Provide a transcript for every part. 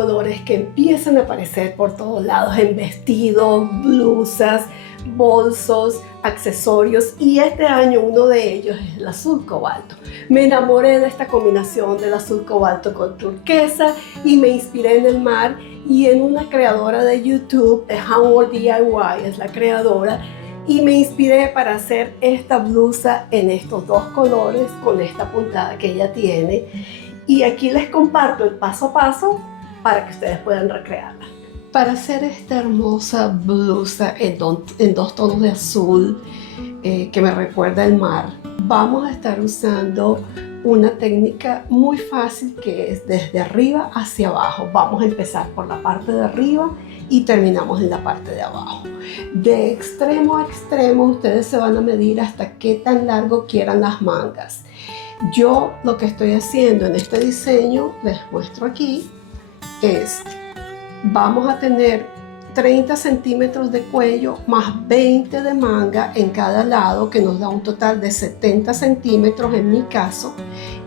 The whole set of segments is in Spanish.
colores que empiezan a aparecer por todos lados en vestidos, blusas, bolsos, accesorios, y este año uno de ellos es el azul cobalto. Me enamoré de esta combinación del azul cobalto con turquesa y me inspiré en el mar y en una creadora de YouTube, Howard DIY es la creadora, y me inspiré para hacer esta blusa en estos dos colores con esta puntada que ella tiene, y aquí les comparto el paso a paso para que ustedes puedan recrearla. Para hacer esta hermosa blusa en dos tonos de azul que me recuerda el mar, vamos a estar usando una técnica muy fácil que es desde arriba hacia abajo. Vamos a empezar por la parte de arriba y terminamos en la parte de abajo. De extremo a extremo ustedes se van a medir hasta qué tan largo quieran las mangas. Yo lo que estoy haciendo en este diseño, les muestro aquí, es vamos a tener 30 centímetros de cuello más 20 de manga en cada lado, que nos da un total de 70 centímetros en mi caso.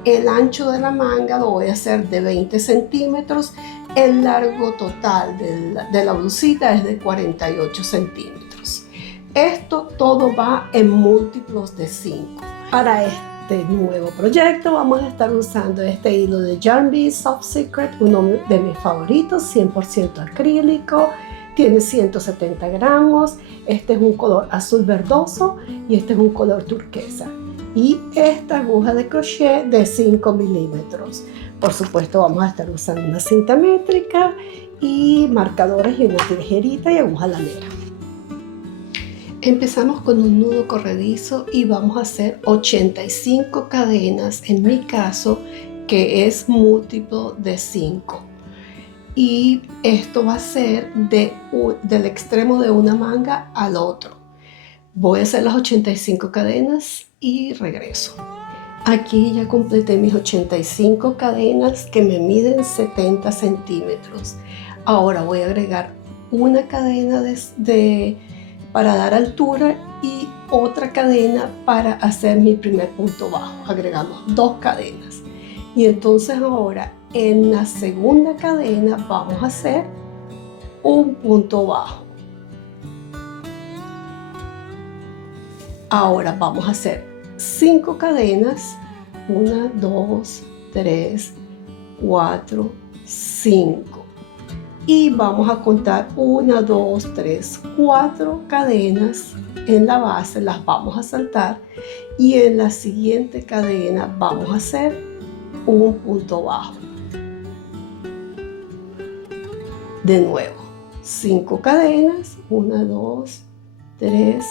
El ancho de la manga lo voy a hacer de 20 centímetros. El largo total de la blusita es de 48 centímetros. Esto todo va en múltiplos de 5. Para este nuevo proyecto vamos a estar usando este hilo de Yarn Bee Soft Secret, uno de mis favoritos, 100% acrílico. Tiene 170 gramos, este es un color azul verdoso y este es un color turquesa. Y esta aguja de crochet de 5 milímetros. Por supuesto vamos a estar usando una cinta métrica y marcadores y una tijerita y aguja lanera. Empezamos con un nudo corredizo y vamos a hacer 85 cadenas, en mi caso, que es múltiplo de 5. Y esto va a ser del extremo de una manga al otro. Voy a hacer las 85 cadenas y regreso. Aquí ya completé mis 85 cadenas que me miden 70 centímetros. Ahora voy a agregar una cadena para dar altura y otra cadena para hacer mi primer punto bajo. Agregamos 2 cadenas. Y entonces ahora en la segunda cadena vamos a hacer un punto bajo. Ahora vamos a hacer 5 cadenas, 1, 2, 3, 4, 5. Y vamos a contar 1, 2, 3, 4 cadenas en la base, las vamos a saltar y en la siguiente cadena vamos a hacer un punto bajo. De nuevo, 5 cadenas, 1, 2, 3,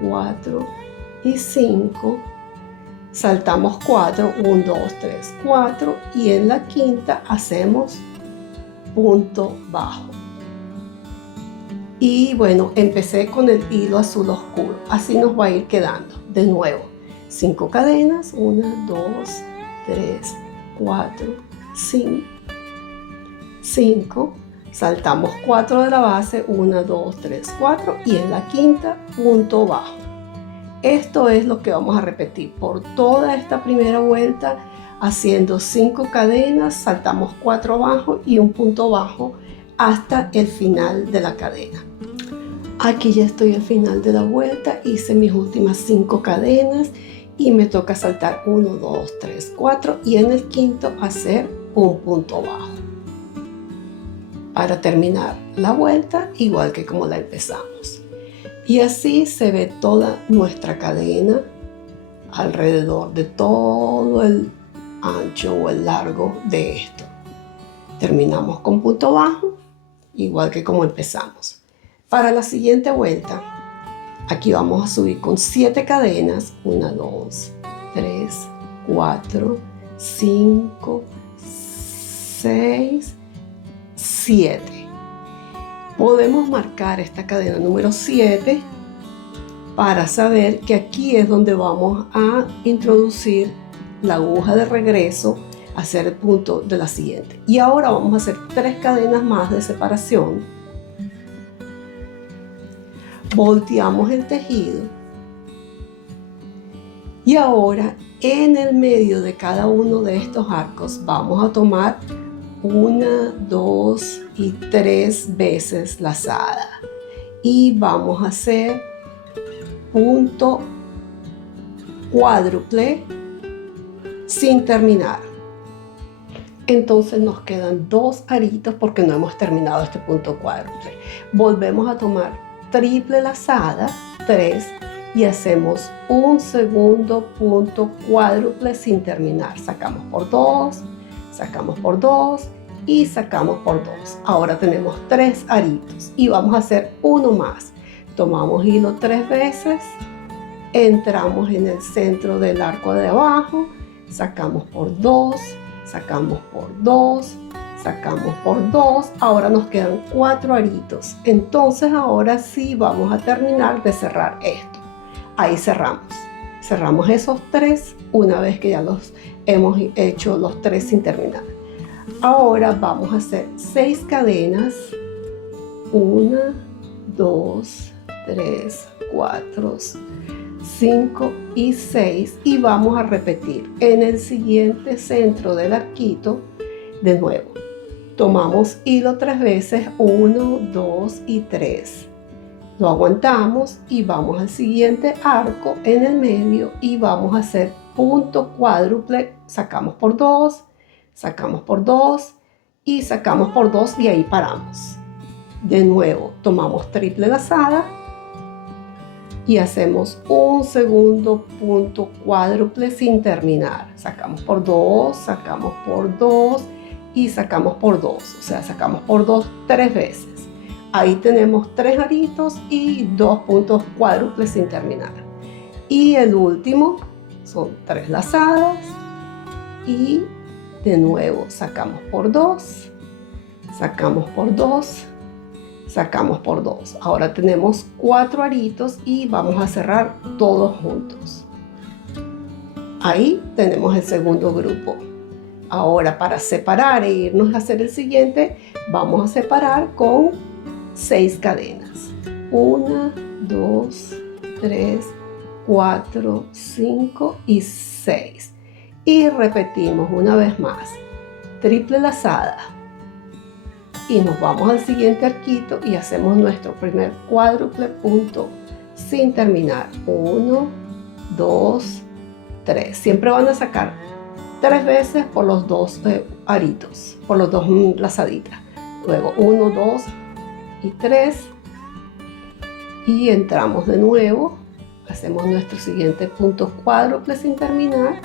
4 y 5. Saltamos 4, 1, 2, 3, 4 y en la quinta hacemos punto bajo. Y bueno, empecé con el hilo azul oscuro, así nos va a ir quedando. De nuevo, 5 cadenas, 1, 2, 3, 4, 5. Saltamos 4 de la base, 1, 2, 3, 4 y en la quinta punto bajo. Esto es lo que vamos a repetir por toda esta primera vuelta, haciendo 5 cadenas, saltamos 4 abajo y un punto bajo hasta el final de la cadena. Aquí ya estoy al final de la vuelta, hice mis últimas 5 cadenas y me toca saltar 1, 2, 3, 4 y en el quinto hacer un punto bajo. Para terminar la vuelta igual que como la empezamos. Y así se ve toda nuestra cadena alrededor de todo el ancho o el largo de esto. Terminamos con punto bajo igual que como empezamos. Para la siguiente vuelta, aquí vamos a subir con 7 cadenas, 1, 2, 3, 4, 5, 6, 7. Podemos marcar esta cadena número 7 para saber que aquí es donde vamos a introducir la aguja de regreso, hacer el punto de la siguiente. Y ahora vamos a hacer 3 cadenas más de separación. Volteamos el tejido y ahora en el medio de cada uno de estos arcos vamos a tomar 1, 2 y 3 veces lazada. Y vamos a hacer punto cuádruple sin terminar. Entonces nos quedan 2 aritos porque no hemos terminado este punto cuádruple. Volvemos a tomar triple lazada, 3, y hacemos un segundo punto cuádruple sin terminar. Sacamos por 2, sacamos por 2 y sacamos por 2. Ahora tenemos 3 aritos y vamos a hacer uno más. Tomamos hilo 3 veces, entramos en el centro del arco de abajo, sacamos por 2, sacamos por 2, sacamos por 2. Ahora nos quedan 4 aritos. Entonces ahora sí vamos a terminar de cerrar esto. Ahí cerramos. Cerramos esos 3 una vez que ya los hemos hecho los 3 sin terminar. Ahora vamos a hacer 6 cadenas. 1, 2, 3, 4, 5 y 6. Y vamos a repetir en el siguiente centro del arquito de nuevo. Tomamos hilo 3 veces, 1, 2 y 3. Lo aguantamos y vamos al siguiente arco en el medio y vamos a hacer punto cuádruple. Sacamos por 2, sacamos por 2 y sacamos por 2 y ahí paramos. De nuevo tomamos triple lazada y hacemos un segundo punto cuádruple sin terminar. Sacamos por 2, sacamos por 2 y sacamos por 2. O sea, sacamos por 2 3 veces. Ahí tenemos 3 aritos y 2 puntos cuádruples sin terminar. Y el último son 3 lazadas y de nuevo sacamos por 2, sacamos por 2, sacamos por 2. Ahora tenemos 4 aritos y vamos a cerrar todos juntos. Ahí tenemos el segundo grupo. Ahora para separar e irnos a hacer el siguiente, vamos a separar con 6 cadenas. 1, 2, 3, 4, 5 y 6. Y repetimos una vez más. Triple lazada. Y nos vamos al siguiente arquito y hacemos nuestro primer cuádruple punto sin terminar. 1, 2, 3. Siempre van a sacar 3 veces por los 2 aritos, por los 2 lazaditas. Luego 1, 2 y 3 y entramos de nuevo, hacemos nuestro siguiente punto cuádruple sin terminar.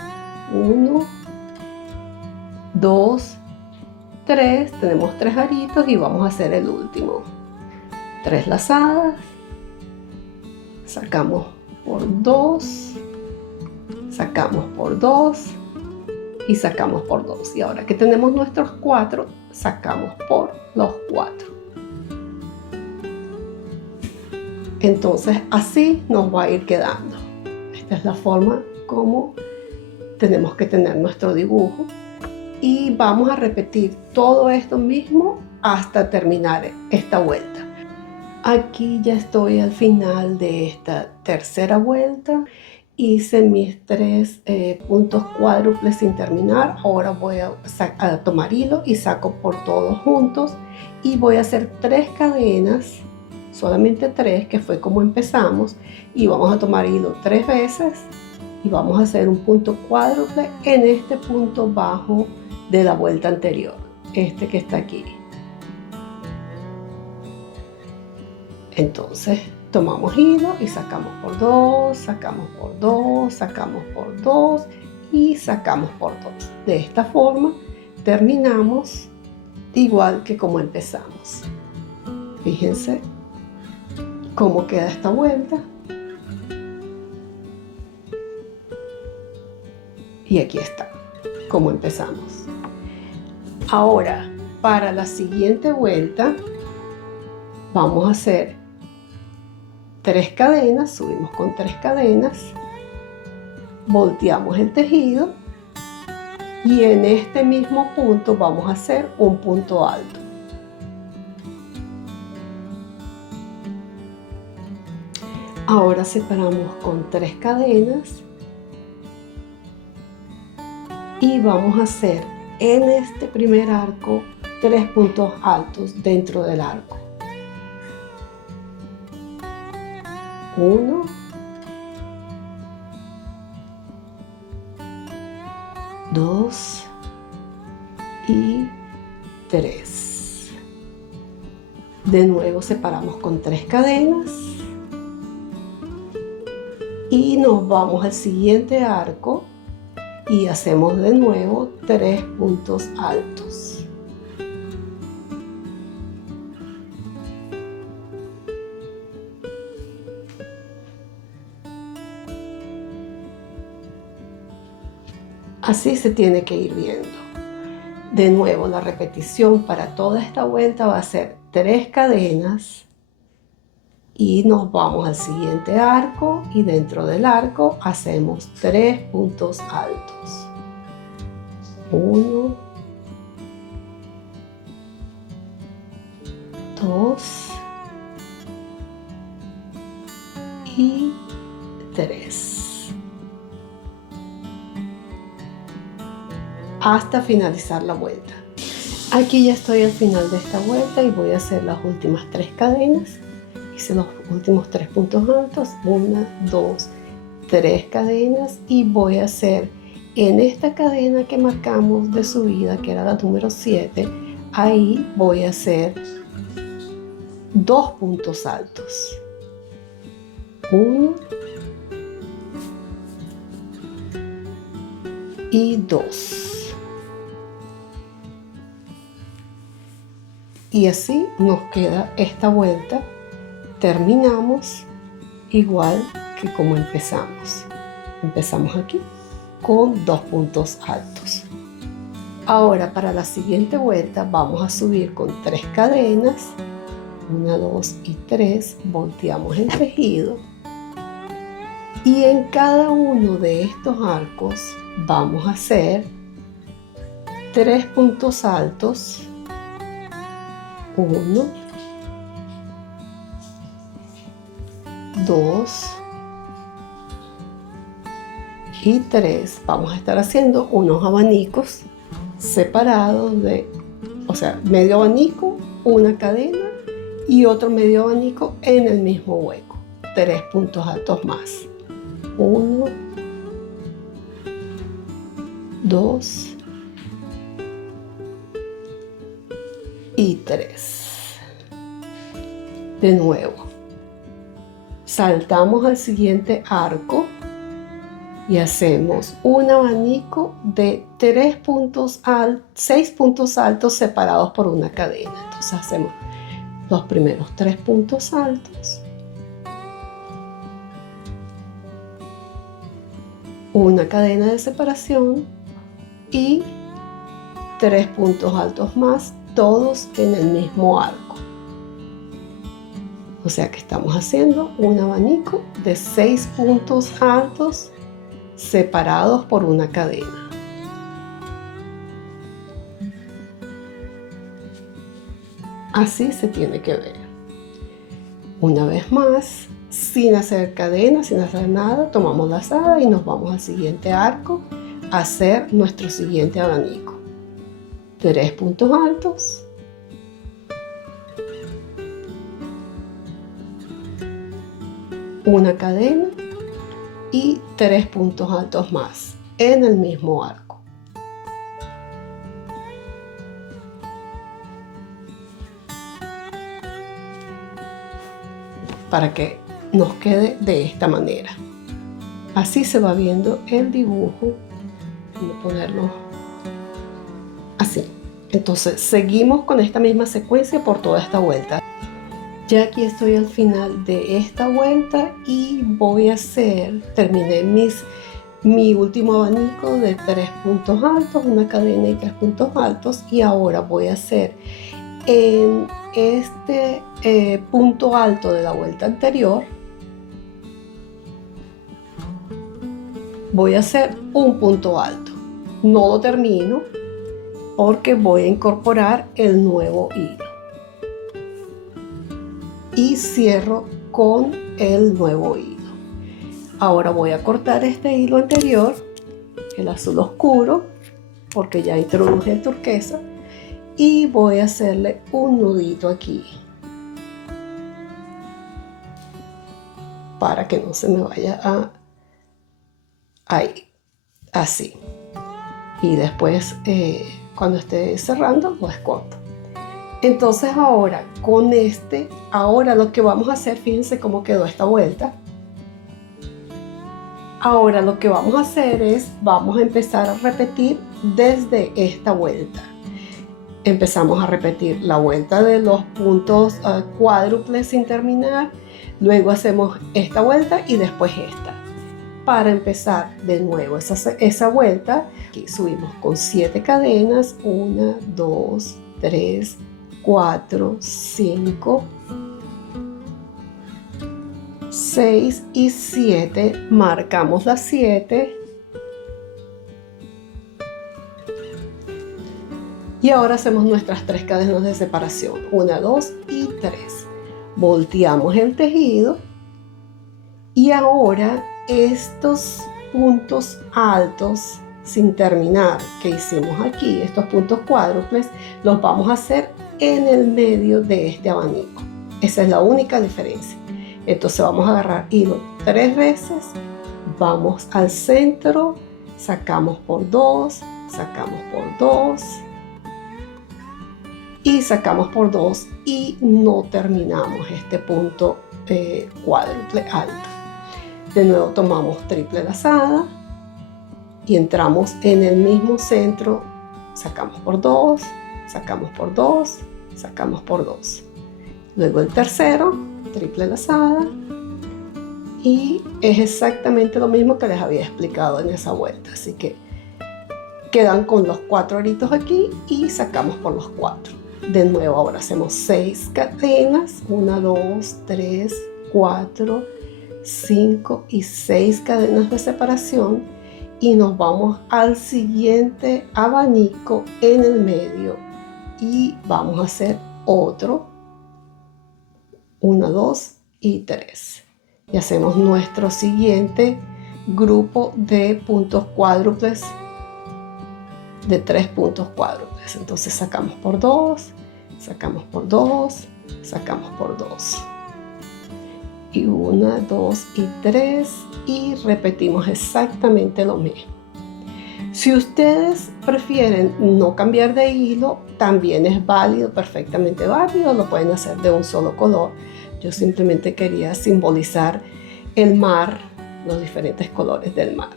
1, 2, 3, tenemos 3 aritos y vamos a hacer el último. 3 lazadas, sacamos por 2, sacamos por 2 y sacamos por 2. Y ahora que tenemos nuestros 4, sacamos por los 4. Entonces así nos va a ir quedando. Esta es la forma como tenemos que tener nuestro dibujo y vamos a repetir todo esto mismo hasta terminar esta vuelta. Aquí ya estoy al final de esta tercera vuelta. Hice mis 3 puntos cuádruples sin terminar. Ahora voy a tomar hilo y saco por todos juntos y voy a hacer 3 cadenas, solamente 3, que fue como empezamos, y vamos a tomar hilo 3 veces y vamos a hacer un punto cuádruple en este punto bajo de la vuelta anterior, este que está aquí. Entonces tomamos hilo y sacamos por 2, sacamos por 2, sacamos por 2 y sacamos por 2. De esta forma terminamos igual que como empezamos. Fíjense cómo queda esta vuelta. Y aquí está, como empezamos. Ahora, para la siguiente vuelta, vamos a hacer 3 cadenas, subimos con 3 cadenas, volteamos el tejido y en este mismo punto vamos a hacer un punto alto. Ahora separamos con 3 cadenas y vamos a hacer en este primer arco 3 puntos altos dentro del arco. 1, 2 y 3. De nuevo separamos con 3 cadenas y nos vamos al siguiente arco y hacemos de nuevo 3 puntos altos. Así se tiene que ir viendo. De nuevo, la repetición para toda esta vuelta va a ser 3 cadenas y nos vamos al siguiente arco y dentro del arco hacemos 3 puntos altos. 1, 2 y 3. Hasta finalizar la vuelta. Aquí ya estoy al final de esta vuelta y voy a hacer las últimas 3 cadenas. Hice los últimos 3 puntos altos, 1, 2, 3 cadenas y voy a hacer en esta cadena que marcamos de subida, que era la número 7, ahí voy a hacer 2 puntos altos. 1 y 2. Y así nos queda esta vuelta. Terminamos igual que como empezamos. Empezamos aquí con 2 puntos altos. Ahora para la siguiente vuelta vamos a subir con 3 cadenas. 1, 2 y 3. Volteamos el tejido. Y en cada uno de estos arcos vamos a hacer 3 puntos altos. 1, 2 y 3. Vamos a estar haciendo unos abanicos separados de, o sea, medio abanico, una cadena y otro medio abanico en el mismo hueco. 3 puntos altos más. 1, 2 y 3. De nuevo, saltamos al siguiente arco y hacemos un abanico de 6 puntos altos separados por una cadena. Entonces hacemos los primeros 3 puntos altos, una cadena de separación y 3 puntos altos más, todos en el mismo arco. O sea que estamos haciendo un abanico de 6 puntos altos separados por una cadena. Así se tiene que ver. Una vez más, sin hacer cadena, sin hacer nada, tomamos la lazada y nos vamos al siguiente arco a hacer nuestro siguiente abanico. 3 puntos altos, una cadena y 3 puntos altos más en el mismo arco. Para que nos quede de esta manera. Así se va viendo el dibujo. Voy a ponerlo así. Entonces seguimos con esta misma secuencia por toda esta vuelta. Ya aquí estoy al final de esta vuelta y voy a hacer, terminé mi último abanico de 3 puntos altos, una cadena y 3 puntos altos, y ahora voy a hacer en este punto alto de la vuelta anterior, voy a hacer un punto alto. No lo termino porque voy a incorporar el nuevo hilo y cierro con el nuevo hilo. Ahora voy a cortar este hilo anterior, el azul oscuro, porque ya introduje el turquesa y voy a hacerle un nudito aquí para que no se me vaya a ahí, así. Y después cuando esté cerrando lo escondo. Entonces ahora con ahora lo que vamos a hacer, fíjense cómo quedó esta vuelta. Ahora lo que vamos a hacer es, vamos a empezar a repetir desde esta vuelta. Empezamos a repetir la vuelta de los puntos cuádruples sin terminar, luego hacemos esta vuelta y después esta. Para empezar de nuevo esa vuelta, aquí subimos con 7 cadenas, 1, 2, 3, 4, 5, 6 y 7, marcamos las 7 y ahora hacemos nuestras 3 cadenas de separación, 1, 2 y 3. Volteamos el tejido y ahora estos puntos altos sin terminar que hicimos aquí, estos puntos cuádruples, los vamos a hacer en el medio de este abanico. Esa es la única diferencia. Entonces vamos a agarrar hilo 3 veces, vamos al centro, sacamos por 2, sacamos por 2 y sacamos por 2 y no terminamos este punto cuádruple alto. De nuevo tomamos triple lazada y entramos en el mismo centro, sacamos por 2, sacamos por 2, sacamos por 2. Luego el tercero, triple lazada, y es exactamente lo mismo que les había explicado en esa vuelta, así que quedan con los 4 aritos aquí y sacamos por los 4. De nuevo ahora hacemos 6 cadenas, 1, 2, 3, 4, 5 y 6 cadenas de separación y nos vamos al siguiente abanico en el medio y vamos a hacer otro, 1, 2 y 3 y hacemos nuestro siguiente grupo de puntos cuádruples, de 3 puntos cuádruples. Entonces sacamos por 2, sacamos por 2, sacamos por 2 y 1, 2 y 3 y repetimos exactamente lo mismo. Si ustedes prefieren no cambiar de hilo, también es válido, perfectamente válido, lo pueden hacer de un solo color. Yo simplemente quería simbolizar el mar, los diferentes colores del mar.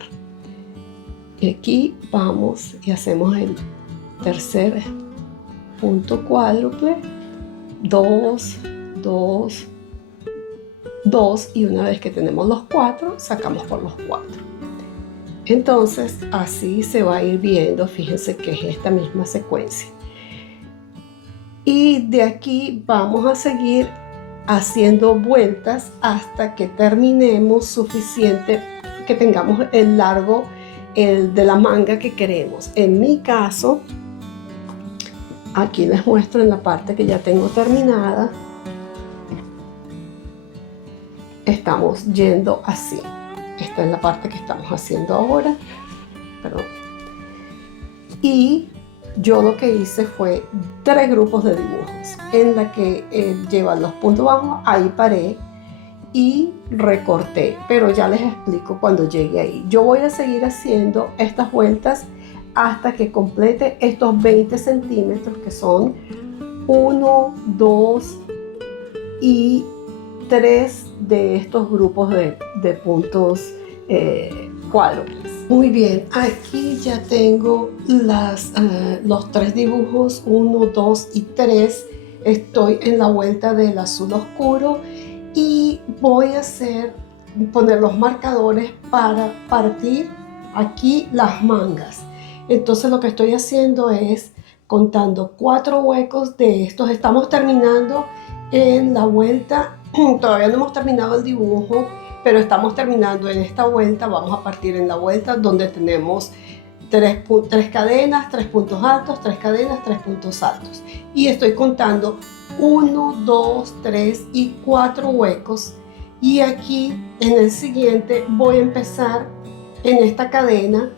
Y aquí vamos y hacemos el tercer punto cuádruple, 2, 2, 2 y una vez que tenemos los 4, sacamos por los 4. Entonces así se va a ir viendo, fíjense que es esta misma secuencia. Y de aquí vamos a seguir haciendo vueltas hasta que terminemos suficiente, que tengamos el largo de la manga que queremos. En mi caso, aquí les muestro en la parte que ya tengo terminada, estamos yendo así. Esta es la parte que estamos haciendo ahora, perdón. Y yo lo que hice fue 3 grupos de dibujos en la que llevan los puntos bajos, ahí paré y recorté, pero ya les explico cuando llegue ahí. Yo voy a seguir haciendo estas vueltas hasta que complete estos 20 centímetros que son 1, 2 y 3 de estos grupos de puntos cuádruples. Muy bien, aquí ya tengo los 3 dibujos, 1, 2 y 3. Estoy en la vuelta del azul oscuro y voy a poner los marcadores para partir aquí las mangas. Entonces lo que estoy haciendo es contando 4 huecos de estos. Estamos terminando en la vuelta, todavía no hemos terminado el dibujo, pero estamos terminando en esta vuelta. Vamos a partir en la vuelta donde tenemos 3 cadenas, 3 puntos altos, 3 cadenas, 3 puntos altos. Y estoy contando 1, 2, 3 y 4 huecos. Y aquí en el siguiente voy a empezar en esta cadena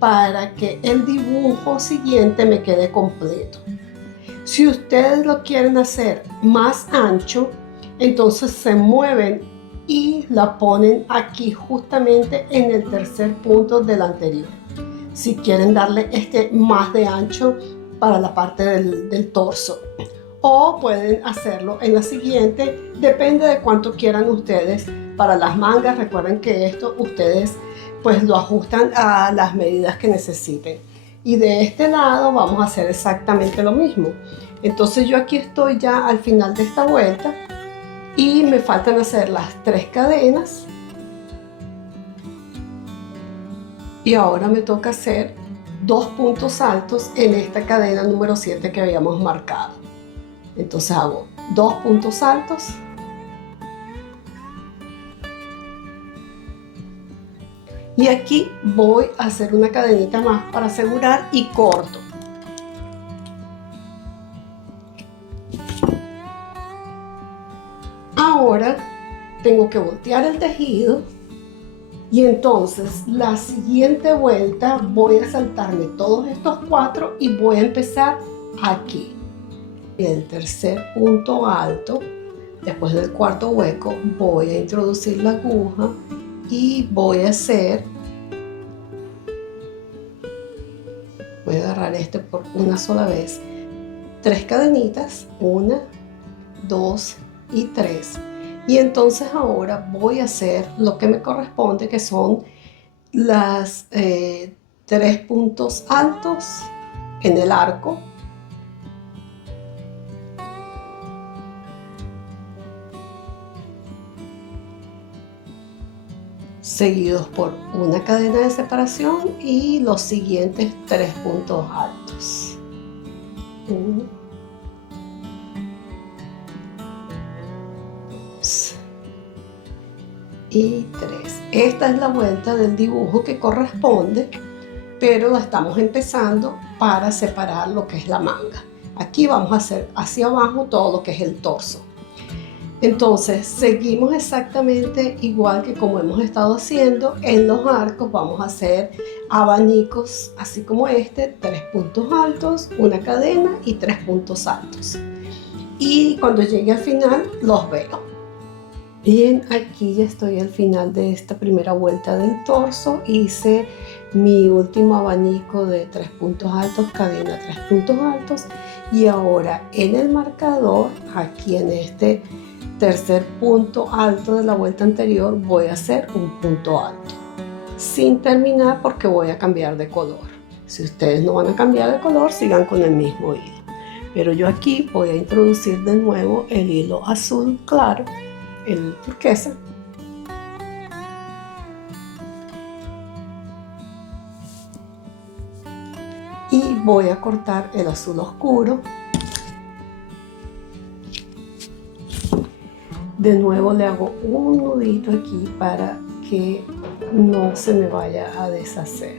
para que el dibujo siguiente me quede completo. Si ustedes lo quieren hacer más ancho, entonces se mueven y la ponen aquí justamente en el tercer punto del anterior. Si quieren darle más de ancho para la parte del torso, o pueden hacerlo en la siguiente, depende de cuánto quieran ustedes. Para las mangas, recuerden que esto ustedes pues lo ajustan a las medidas que necesiten. Y de este lado vamos a hacer exactamente lo mismo. Entonces yo aquí estoy ya al final de esta vuelta y me faltan hacer las 3 cadenas. Y ahora me toca hacer 2 puntos altos en esta cadena número 7 que habíamos marcado. Entonces hago 2 puntos altos. Y aquí voy a hacer una cadenita más para asegurar y corto. Ahora tengo que voltear el tejido y entonces la siguiente vuelta voy a saltarme todos estos 4 y voy a empezar aquí. El tercer punto alto, después del cuarto hueco, voy a introducir la aguja y voy a agarrar por una sola vez 3 cadenitas, 1, 2 y 3. Y entonces ahora voy a hacer lo que me corresponde, que son las 3 puntos altos en el arco. Seguidos por una cadena de separación y los siguientes 3 puntos altos. 1, 2 y 3. Esta es la vuelta del dibujo que corresponde, pero la estamos empezando para separar lo que es la manga. Aquí vamos a hacer hacia abajo todo lo que es el torso. Entonces seguimos exactamente igual que como hemos estado haciendo en los arcos. Vamos a hacer abanicos así como 3 puntos altos, una cadena y 3 puntos altos. Y cuando llegue al final los veo. Bien, aquí ya estoy al final de esta primera vuelta del torso. Hice mi último abanico de 3 puntos altos, cadena, 3 puntos altos. Y ahora en el marcador, aquí en este tercer punto alto de la vuelta anterior, voy a hacer un punto alto sin terminar porque voy a cambiar de color. Si ustedes no van a cambiar de color, sigan con el mismo hilo, pero yo aquí voy a introducir de nuevo el hilo azul claro, el turquesa, y voy a cortar el azul oscuro. De nuevo le hago un nudito aquí para que no se me vaya a deshacer.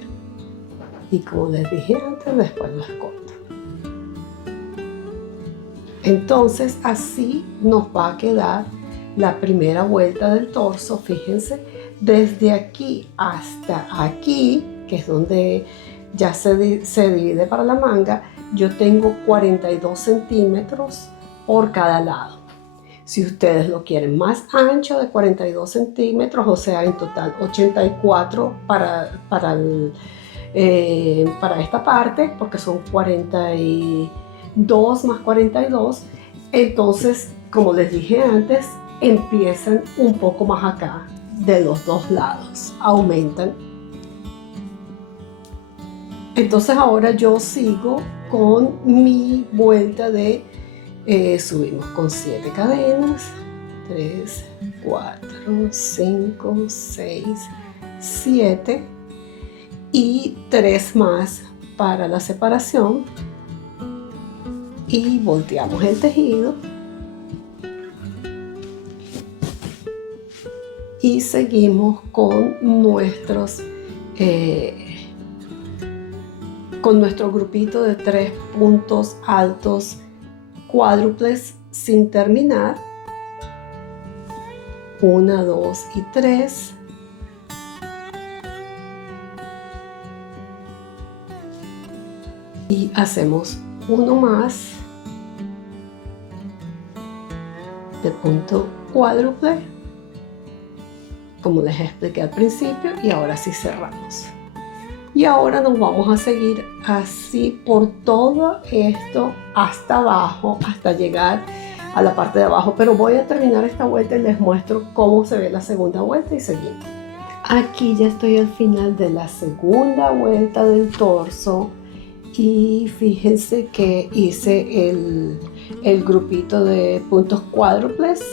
Y como les dije antes, después las corto. Entonces así nos va a quedar la primera vuelta del torso. Fíjense, desde aquí hasta aquí, que es donde ya se divide para la manga, yo tengo 42 centímetros por cada lado. Si ustedes lo quieren más ancho, de 42 centímetros, o sea, en total 84 para esta parte, porque son 42 más 42. Entonces, como les dije antes, empiezan un poco más acá, de los dos lados, aumentan. Entonces ahora yo sigo con mi vuelta de subimos con 7 cadenas, 3, 4, 5, 6, 7 y 3 más para la separación, y volteamos el tejido y seguimos con nuestro grupito de 3 puntos altos cuádruples sin terminar. 1, 2 y 3. Y hacemos uno más de punto cuádruple, como les expliqué al principio, y ahora sí cerramos. Y ahora nos vamos a seguir así por todo esto hasta abajo, hasta llegar a la parte de abajo, pero voy a terminar esta vuelta y les muestro cómo se ve la segunda vuelta y seguimos. Aquí ya estoy al final de la segunda vuelta del torso y fíjense que hice el grupito de puntos cuádruples,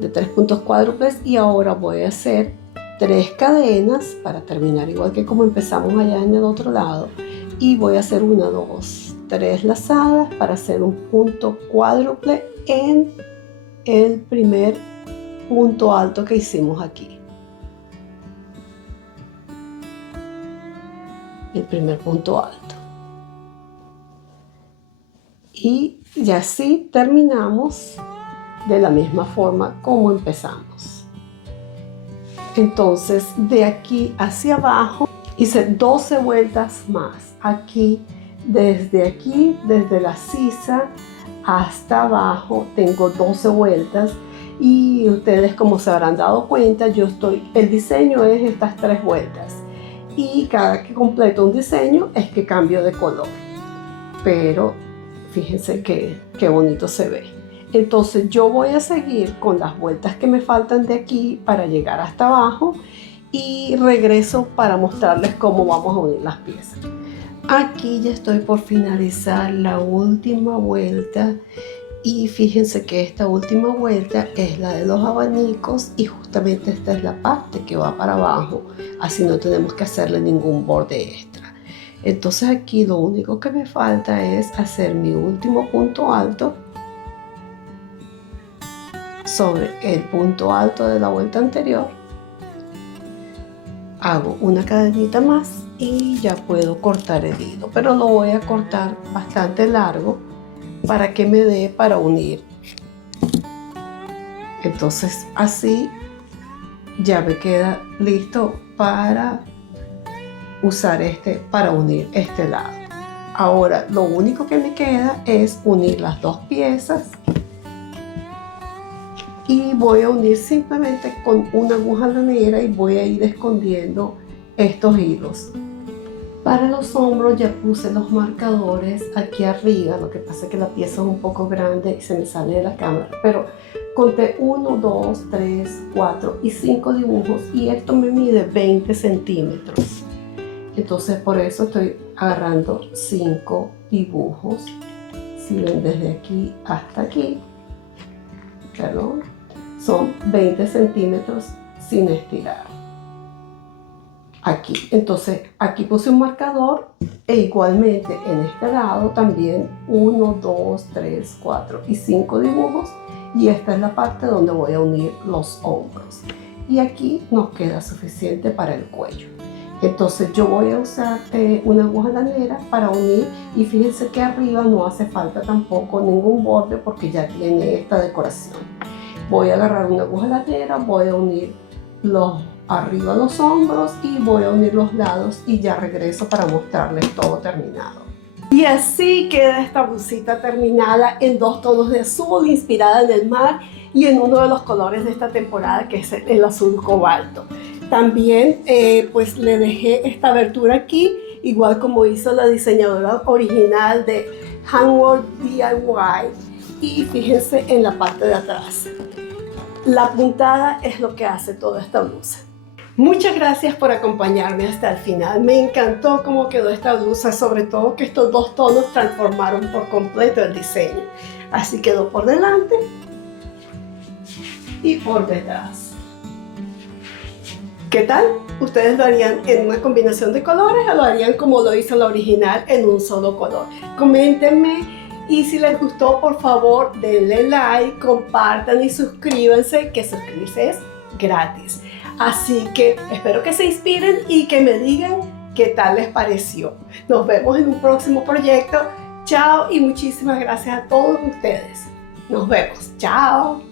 de 3 puntos cuádruples, y ahora voy a hacer 3 cadenas para terminar igual que como empezamos allá en el otro lado, y voy a hacer 1, 2, 3 lazadas para hacer un punto cuádruple en el primer punto alto que hicimos aquí, el primer punto alto, y así terminamos de la misma forma como empezamos. Entonces de aquí hacia abajo hice 12 vueltas más. Aquí, desde la sisa hasta abajo tengo 12 vueltas, y ustedes, como se habrán dado cuenta, el diseño es estas 3 vueltas, y cada que completo un diseño es que cambio de color, pero fíjense qué bonito se ve. Entonces yo voy a seguir con las vueltas que me faltan de aquí para llegar hasta abajo, y regreso para mostrarles cómo vamos a unir las piezas. Aquí ya estoy por finalizar la última vuelta, y fíjense que esta última vuelta es la de los abanicos, y justamente esta es la parte que va para abajo, así no tenemos que hacerle ningún borde extra. Entonces aquí lo único que me falta es hacer mi último punto alto sobre el punto alto de la vuelta anterior. Hago una cadenita más y ya puedo cortar el hilo, pero lo voy a cortar bastante largo para que me dé para unir. Entonces así ya me queda listo para usar para unir este lado. Ahora lo único que me queda es unir las dos piezas, y voy a unir simplemente con una aguja lanera, y voy a ir escondiendo estos hilos. Para los hombros ya puse los marcadores aquí arriba, lo que pasa es que la pieza es un poco grande y se me sale de la cámara, pero conté 1, 2, 3, 4 y 5 dibujos, y esto me mide 20 centímetros. Entonces por eso estoy agarrando 5 dibujos. Si ven, desde aquí hasta aquí, perdón, son 20 centímetros sin estirar. Aquí, entonces aquí puse un marcador, e igualmente en este lado también 1, 2, 3, 4 y 5 dibujos, y esta es la parte donde voy a unir los hombros, y aquí nos queda suficiente para el cuello. Entonces yo voy a usar una aguja lanera para unir, y fíjense que arriba no hace falta tampoco ningún borde porque ya tiene esta decoración. Voy a agarrar una aguja lanera, voy a unir arriba los hombros y voy a unir los lados, y ya regreso para mostrarles todo terminado. Y así queda esta blusita terminada en 2 tonos de azul, inspirada en el mar y en uno de los colores de esta temporada, que es el azul cobalto. También pues le dejé esta abertura aquí, igual como hizo la diseñadora original de Handwork DIY, y fíjense en la parte de atrás. La puntada es lo que hace toda esta blusa. Muchas gracias por acompañarme hasta el final. Me encantó cómo quedó esta blusa, sobre todo que estos 2 tonos transformaron por completo el diseño. Así quedó por delante y por detrás. ¿Qué tal? ¿Ustedes lo harían en una combinación de colores o lo harían como lo hizo la original, en un solo color? Coméntenme, y si les gustó, por favor denle like, compartan y suscríbanse, que suscribirse es gratis. Así que espero que se inspiren y que me digan qué tal les pareció. Nos vemos en un próximo proyecto. Chao, y muchísimas gracias a todos ustedes. Nos vemos. Chao.